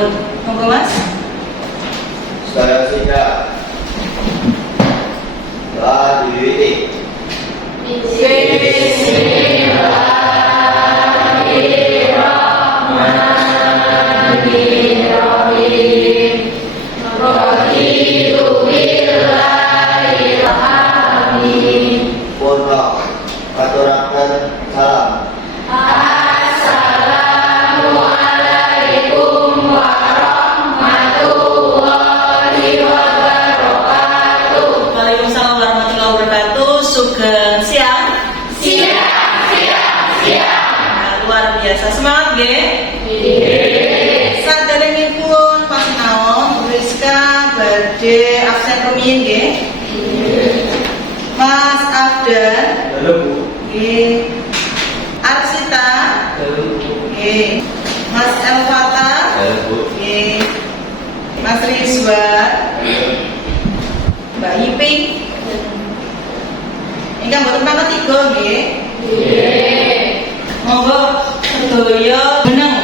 pun. Monggo Mas. Saya siap. Telah diwitik. Bismillahirrahmanirrahim. Raditu billahi amin. Pun aturaken salam. Assalamualaikum warahmatullahi wabarakatuh. Waalaikumsalam warahmatullahi wabarakatuh. Sugeng siang. Nah, luar biasa. Semangat nggih. Saderengipun pasinaon Rizka badhe absen rumiyin nggih. Mas Afdan. Halo Bu. Nggih. Arsita. Halo Bu. Nggih. Mas Elvata. Halo Bu. Nggih. Mas Rizwan. Mbak Ipi. Ingkang boten pangkat 3 nggih. Monggo sedaya meneng.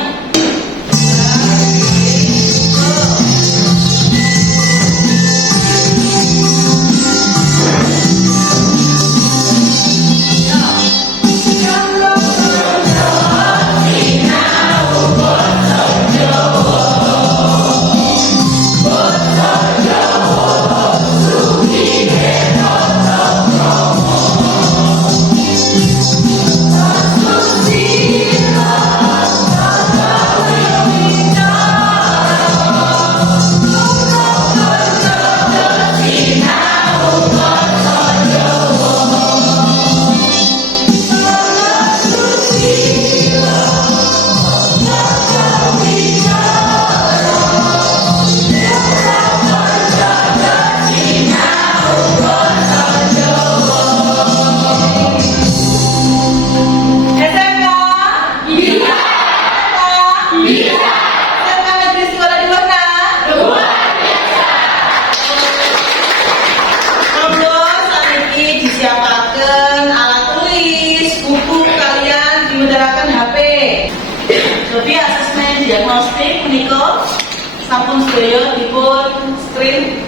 Sampun sedaya dipun screen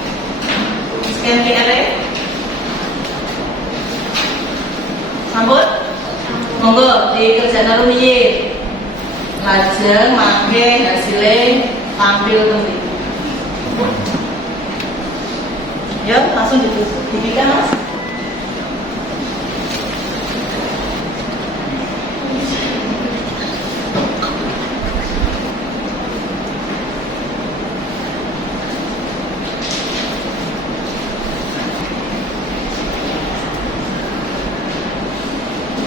scan QR. Sampun? Monggo dikerjakan rumiyin. Lajeng mangke hasilnya tampil teng mriki. Ya, langsung dibuka Mas.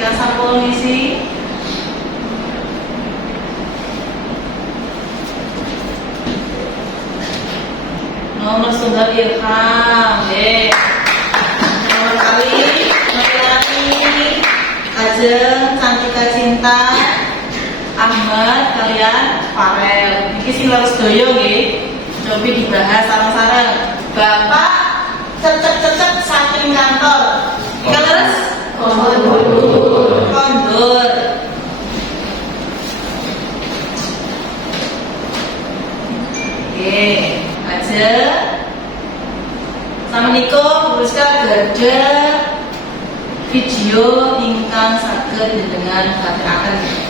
Sampul ngisi nomor sumber Ilham nomor kali Norilani Ajeng Cantika Cinta Ahmad kalian Farel iki sing loro sedaya nggih coba dibahas sareng-sareng Bapak cecek-cecek saking kantor iki leres kondur. Oke, aja. Sama Niko, Rizka gada video ingkang saged dengan gatekaken.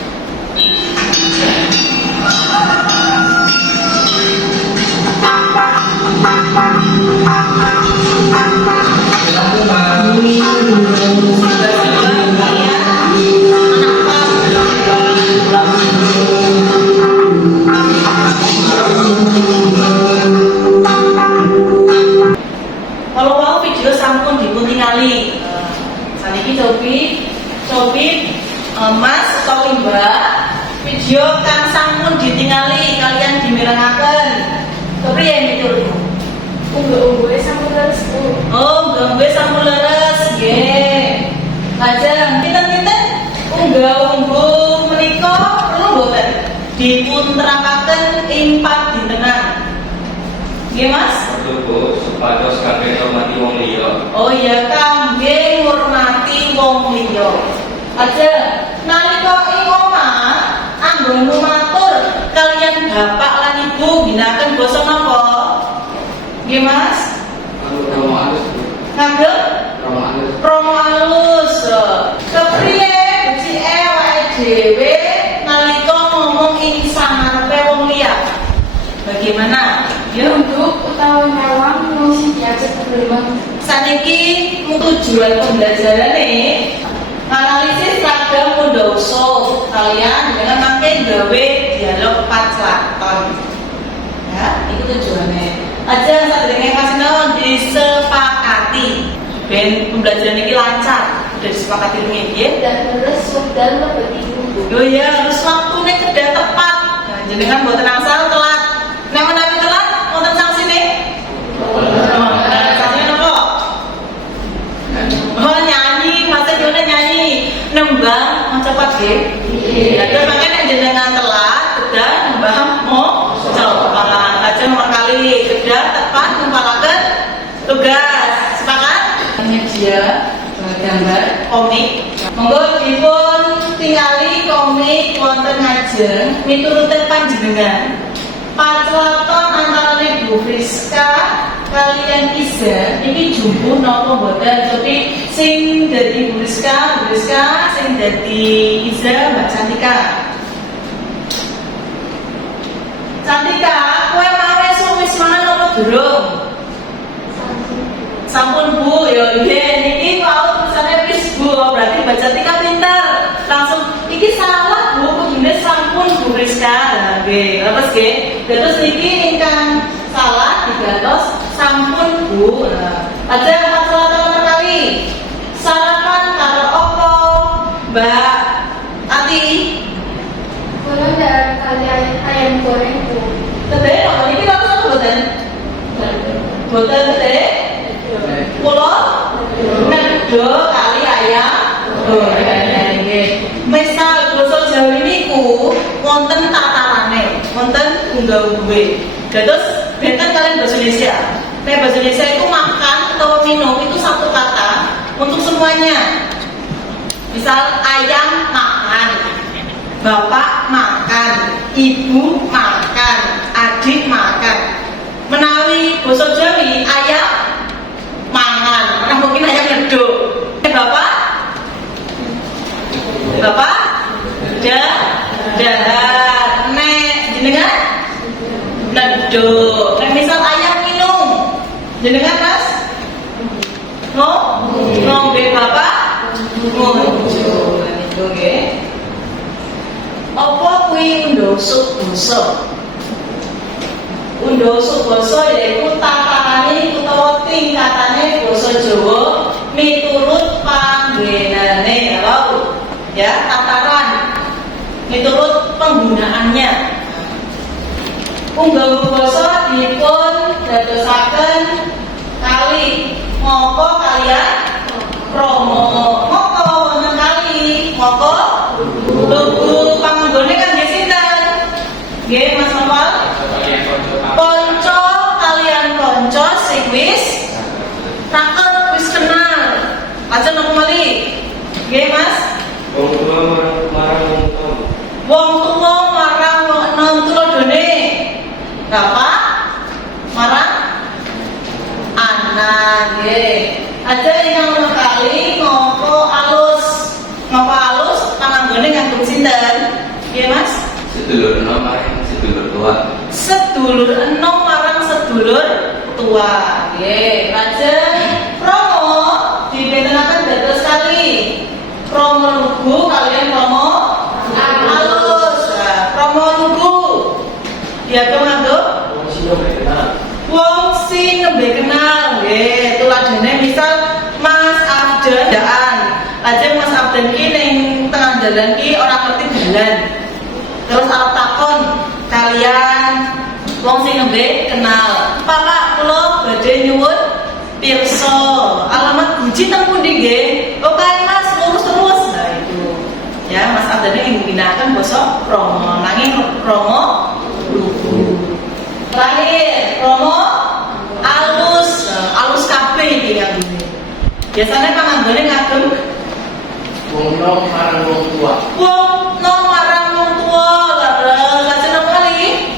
Kalau mau video sampun dipuntingali, saniki cobi Mas atau Mbak video kan sampun ditingali kalian dimirengaken. Kepriye mitur? Unggah-unggah sampun leres Bu. Oh, unggah sampun leres nggih. Lajeng pinten-pinten unggah-ungguh menika perlu boten dipun terapaken ing padintenan. Nggih Mas? Betul Bu, supados kangge hormati wong liya. Oh iya, kangge ngurmati wong liya. Aja nalika ing omah anggonmu matur kaliyan bapak lan ibu Ibu gunakan basa napa? Nggih Mas? Romo halus. Ngagem Romo halus. promo alus. Kepriye beci awake dhewe nalika ngomong ing sangarepe wong liya? Bagaimana? Ya untuk utawi nyawang mesti diajak berlembang. Saniki tujuan pembelajarane analisis ragam mundhoso kalian dengan makin gawe dialog paclaton. Ya, itu tujuannya. Aja sadurunge kasino disepakati. Ben pembelajaran ini lancar, udah disepakati nggih. Dan terus dan lebih ibu. Oh iya, harus waktunya kedah tepat. Nah, jenengan mboten asal telat. Nek menawi telat wonten sanksine? Sanksine napa? Oh nyanyi, masa dhewe nyanyi. Nembang mau cepat nggih. Iya, terus makanya jenengan telat, kedah nembang mau cepat. Aja nomor kali kedah tepat ngempalaken tugas. Sepakat? Media gambar komik. Monggo dipun tingali komik wonten ngajeng miturut panjenengan. Paclaton antarane Bu Friska kalian Iza iki jumbuh napa mboten? Tapi sing dadi Bu Friska, sing dadi Iza Mbak Cantika. Cantika, kowe mau esuk wis mangan apa durung? Sampun Bu, ya nggih niki mau tulisane wis Bu, berarti Mbak Cantika pinter. Langsung iki salah Bu, begini sampun Bu Rizka. Nggih, lepas nggih. Terus niki ingkang salah digantos sampun Bu. Aja masalah kali. Sarapan karo opo Mbak Ati? Kalau ada kali ayam goreng tuh. Teteh, apa niki kok sama boten? Boten teteh? Kulo nedho kali ayam goreng nggih. Misal basa Jawa niku wonten tatarane, wonten unggal-ungguhe. Dados benten kalian bahasa Indonesia. Nek bahasa Indonesia itu makan atau minum itu satu kata untuk semuanya. Misal ayam makan, bapak makan, ibu makan, adik makan. Menawi basa Jawi ayam mangan, nah mungkin ayam leduk. Bapak dahar, nek jenengan leduk. Nek misal ayam minum, jenengan Mas ngombe bapak ngunjuk. Itu nggih. Apa kuwi undhosuk basa? Undhosuk basa yaiku tatarane utawa tingkatane basa Jawa miturut panggenane. Halo. Ya, tataran miturut penggunaannya. Unggal basa dipun dadosaken kali ngoko kalian promo. Ngoko wonten kali ngoko lugu panganggone kan nggih sinten? Nggih Mas Noval. Konco kalian konco sing wis raket wis kenal. Lajeng napa malih? Nggih Mas. Wong tua marang wong tua. Wong tua marang wong enom tulodone. Bapak marang anak nggih. Aja yang kali ngopo alus. Ngopo alus panganggone nganggo sinten? Nggih Mas. Sedulur enom marang sedulur tua. Sedulur enom marang sedulur tua. Nggih, lajeng promo dibetenaken dados kali. Promo lugu kalian promo alus. Nah, promo lugu diatur nganggo wong sing nembe kenal nggih. Tuladene misal Mas Abdan daan. Lajeng Mas Abdan ki ning tengah dalan ki ora ngerti dalan. Terus arep takon kalian wong sing nembe kenal. Pak, kula badhe nyuwun pirsa alamat guji teng pundi nggih? Oh kae Mas lurus terus. Nah itu. Ya, Mas Abdan ini menggunakan basa promo. Nanging promo lugu. Terakhir, promo alus. Alus kabeh iki nganggo. Biasanya panganggone ngagem Wong nom marang wong tua. wong nom marang wong tua. Lajeng apa kali?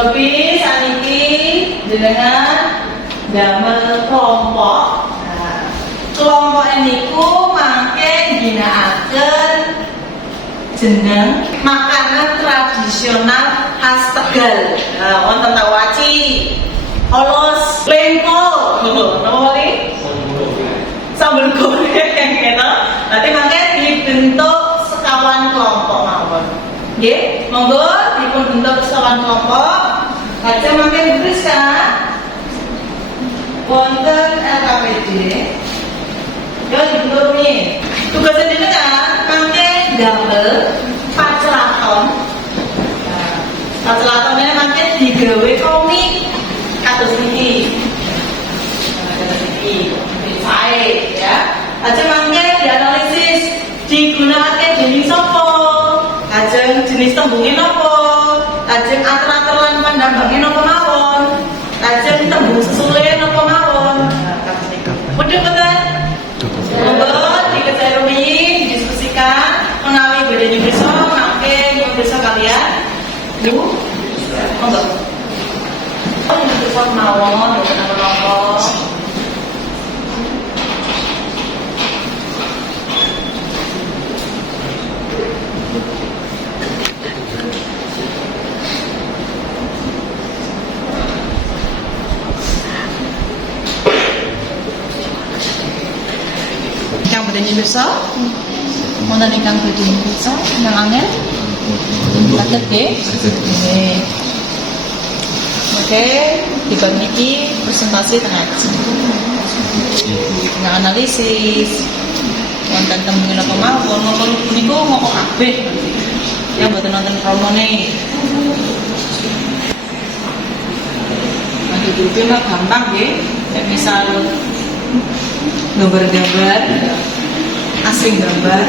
Tapi saniki jenengan damel kelompok. Nah, kelompok niku mangke ginakaken jeneng makanan tradisional khas Tegal. Nah, wonten tawaci, olos, lengko, napa iki? Sambal goreng gitu. Nanti mangke dibentuk sekawan kelompok mawon. Nggih, monggo dipun bentuk sekawan kelompok. Lajeng mangke dituliskan wonten LKPD. Yo dibentuk ini. Tugas jenengan mangke damel pacelaton. Nah, pacelatonnya mangke digawe komik kados niki. Kados niki. Baik ya. Lajeng mangke dianalisis digunakan jenis apa? Lajeng jenis tembungnya apa? Lajeng ater-ater lan pandambange napa mawon? Lajeng tembung sesule napa mawon? Mudah betul? Monggo diketahui didiskusikan menawi badhe nyuwun mangke nyuwun kalian. Bu. Monggo. Nyuwun mawon boten napa-napa. Yang bedanya besar, mana ingkang bedanya besar, yang angin, kaget deh. Oke, di bab niki presentasi tengah, tengah analisis, wonten tembung apa mawon, ngomong niku ngomong kabeh, yang buat nonton promo nih. Nanti dulu mah gampang deh, kayak misal gambar-gambar asing gambar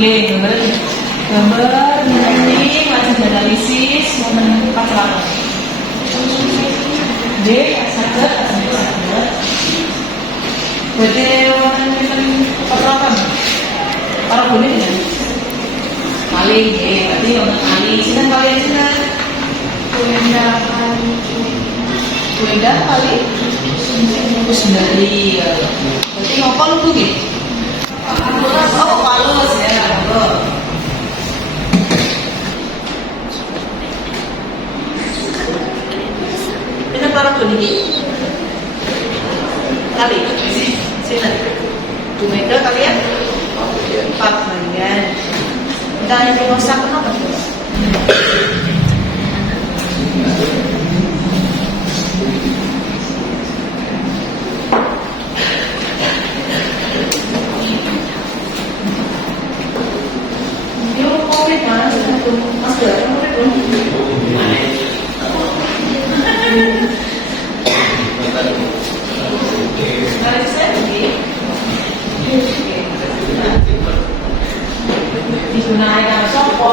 gambar ini wajib analisis momen pacaran D saja berarti momen pacaran para boleh ya kali berarti momen kali sini kalian sini Wenda kali Kusndari berarti ngopal lu gitu? Oh palus ya ini para bunyi kali sini Bu Mega kalian 4 bagian kita ini masak kenapa? Digunakan sopo,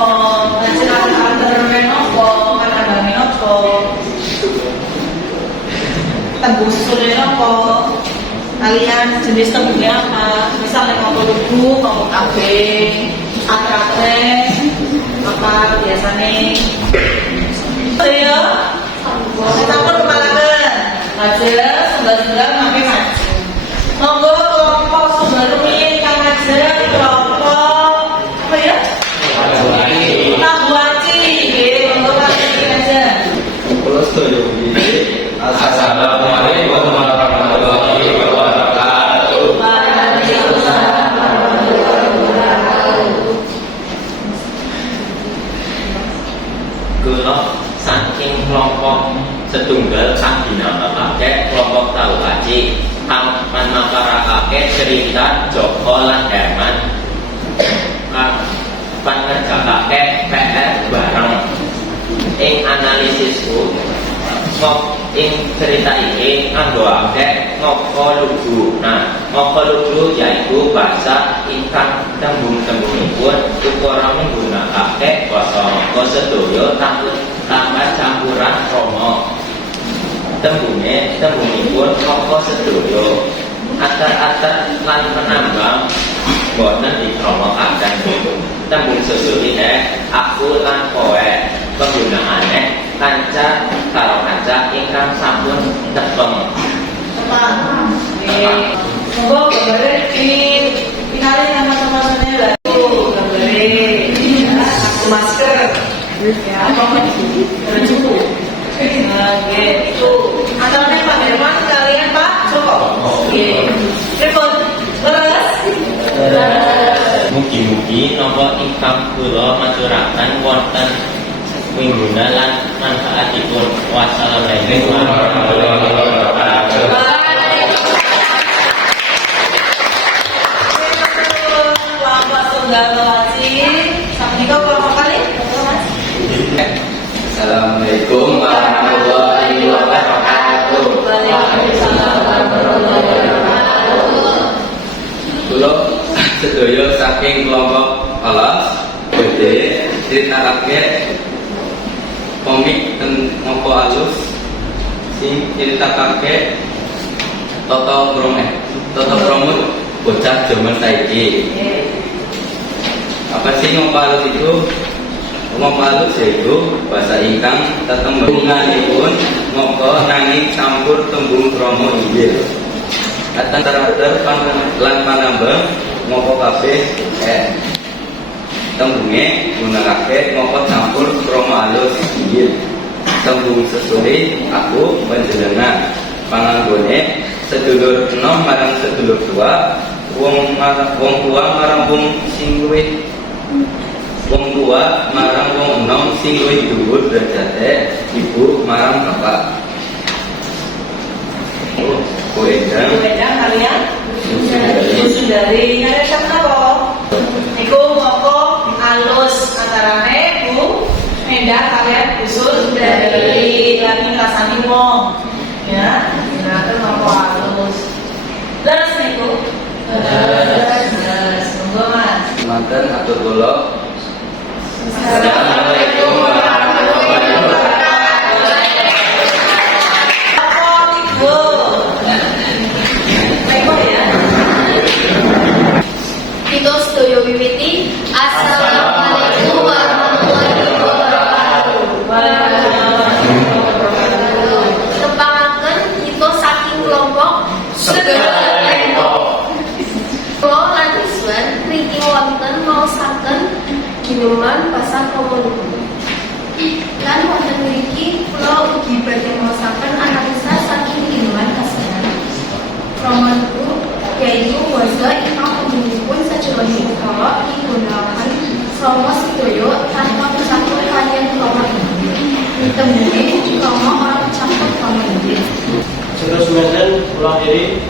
antar-antar nopo, kadang-kadang nopo, tembus sudah nopo, kalian jenis tembusnya apa? Misalnya ngomong lugu, ngomong kafe, atrate, apa biasanya? Saya, campur kepalakan, aja sebelah-sebelah makai maju. Monggo kelompok sebelumnya yang aja kelompok apa ya? Tabuaci, monggo kalian aja. Assalamualaikum warahmatullahi wabarakatuh. Kula saking kelompok setunggal kang dinamekake kelompok Tabuaci kang panmaparakake cerita Joko lan Herman kang pangerjakake PR bareng ing analisisku ing cerita ini nganggoake ngoko lugu. Nah, ngoko lugu yaitu bahasa ingkang tembung-tembungipun ukara nggunakake basa ngoko sedaya tambah campuran krama. Tembungipun ngoko sedaya atar-atar lan penambang boten dikromokaken. tembung susuli aku lan kowe penggunaane kanca karo kanca ingkang sampun tepeng. Tepat. Oke. Monggo gambare dikenalin nama teman-temannya lah. Gambare. Masker. Ya, apa cukup. Oke, itu antaranya Pak Herman, kalian Pak Joko. Oke. Repot. Terus. Mugi-mugi napa ingkang kula maturaken wonten mingguna lan manfaatipun. Wassalamualaikum warahmatullahi wabarakatuh. Selamat Sundarwati. Assalamualaikum warahmatullahi wabarakatuh. Assalamualaikum warahmatullahi wabarakatuh. Waalaikumsalam warahmatullahi wabarakatuh. Kula sedaya saking kelompok kelas badhe critakake komik ten Moko Alus sing critakake Toto Promo bocah zaman saiki. Apa sih Moko Alus itu? Moko Alus yaitu bahasa ingkang tetembunganipun moko nanging campur tembung kromo inggil. Antara lan panambang moko kabeh tembunge gunakake moko campur kromo alus inggil. Tembung sesuli aku panjenengan panganggone sedulur enom marang sedulur tua, wong tua marang wong sing luwih wong tua marang wong enom sing luwih dhuwur derajate, ibu marang bapak. Koedang kalian Sundari ada siapa kok? Iku moko alus antarane Bu Menda kalian Sundari lagi rasani wong ya, gunakan moko alus. Leres niku. Leres. Monggo Mas. manten atur kula. Assalamualaikum warahmatullahi wabarakatuh. Kita sedaya wiwiti. Assalamualaikum warahmatullahi wabarakatuh. Tepangaken kita saking kelompok Kula lan Iswan mriki wonten maosaken gineman basa komunipun. Lan wonten mriki kula ugi badhe maosaken analisa saking gineman kasenan. Romanku yaitu wasa ingkang umumipun sajroning kala digunakan sama sedaya tanpa bercampur kaliyan koma inggil. Ditemui koma orang campur koma inggil. Terus kemudian pulang diri.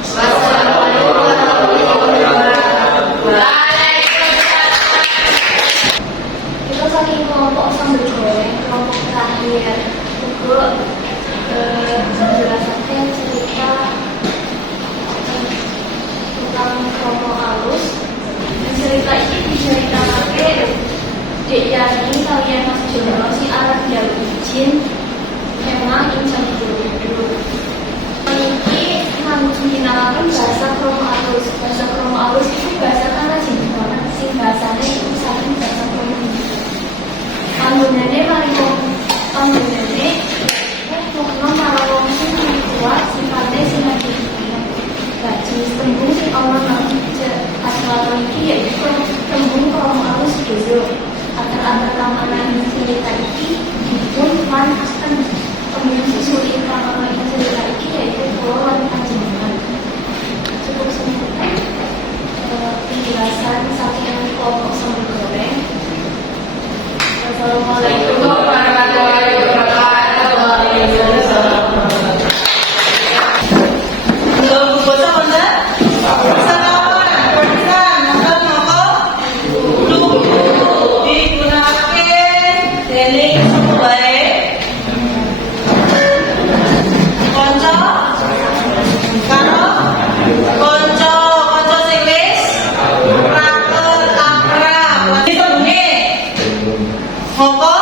Wassalamualaikum warahmatullahi wabarakatuh. Kita saking kelompok sambal goreng, kelompok terakhir juga menjelaskan cerita tentang kromo alus. Dan cerita ini diceritakan Dek Yani kalian Mas Jono si Arab yang izin memang insan dulu. Ini menggunakan bahasa kromo alus. Bahasa kromo alus itu bahasa kan rajin banget sih bahasanya itu saking bahasa kromo. Panggunane paling panggunane mau marang sing kuat sifatnya sifatnya. Nah, jenis tembung sing orang nang asal iki yaitu tembung kromo alus dulu. Antar tamanan cerita iki dipun lan tembung susuli tamanan cerita iki yaitu pulau lan panjenengan. Cukup sebentar penjelasan saking kelompok sambal goreng. Assalamualaikum warahmatullahi wabarakatuh. Belum buka mana? Sanawan, perhatikan, nonton moko. Digunakan dening sebae. Konco, karo, konco sing wis raket akrab. Ditembungi. Moko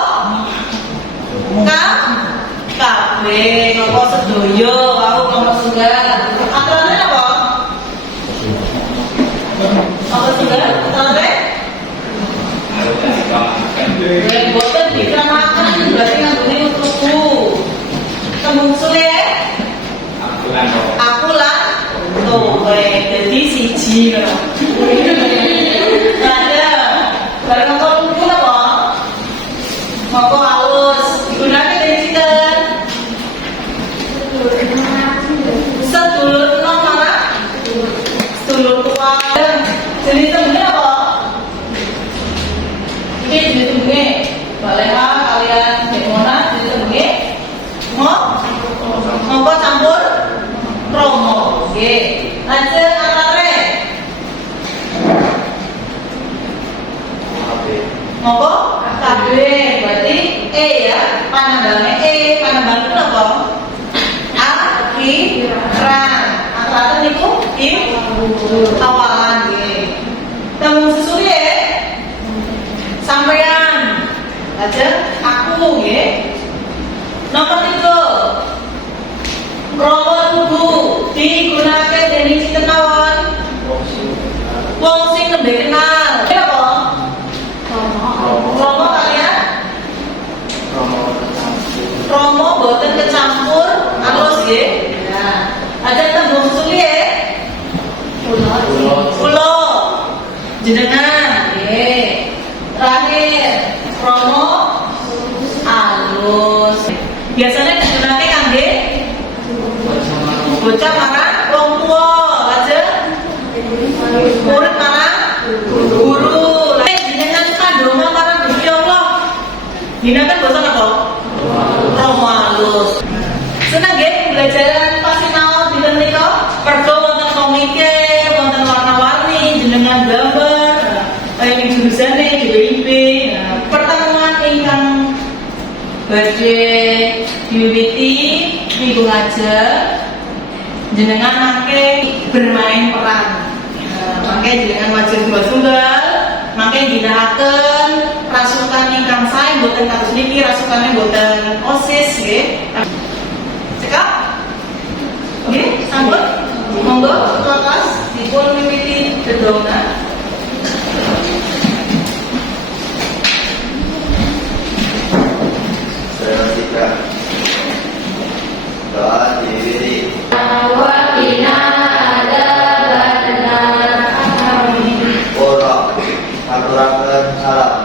Monggo kabeh berarti E ya, panambangnya E, panambang itu apa? Akhiran. Akhiran itu awalan nggih. Tembung susuri ya. Sampean aja aku nggih. Nomor 3. Romo tugu digunakan dening sinten mawon? Wong sing nembe kenal. Ya apa? Romo kalian? Romo boten kecampur alus nggih. Ya. Ada tembung susuri ya? Pulo. Jenengan nggih. Terakhir Romo alus. Biasanya digunakan kangge bocah marang wong tua, aja murid marang guru. Jenengan pandonga marang Gusti Allah. Dinakan basa apa? Romo alus. Seneng nggih belajaran pasinaon dinten nika? Pergo wonten komike, wonten warna-warni, jenengan gambar, kaya ing jurusane DPIP. Pertemuan ingkang badhe diwiwiti minggu ngajeng jenengan mangke bermain peran. Mangke jenengan wajib tunggal, mangke ginakaken rasukan ingkang sae boten kados niki, rasukane boten OSIS nggih. Cekap? Nggih, sampun. Monggo kelas dipun miwiti dedonga. Tidak doa diri Wabina ada benar. orang aturakan salam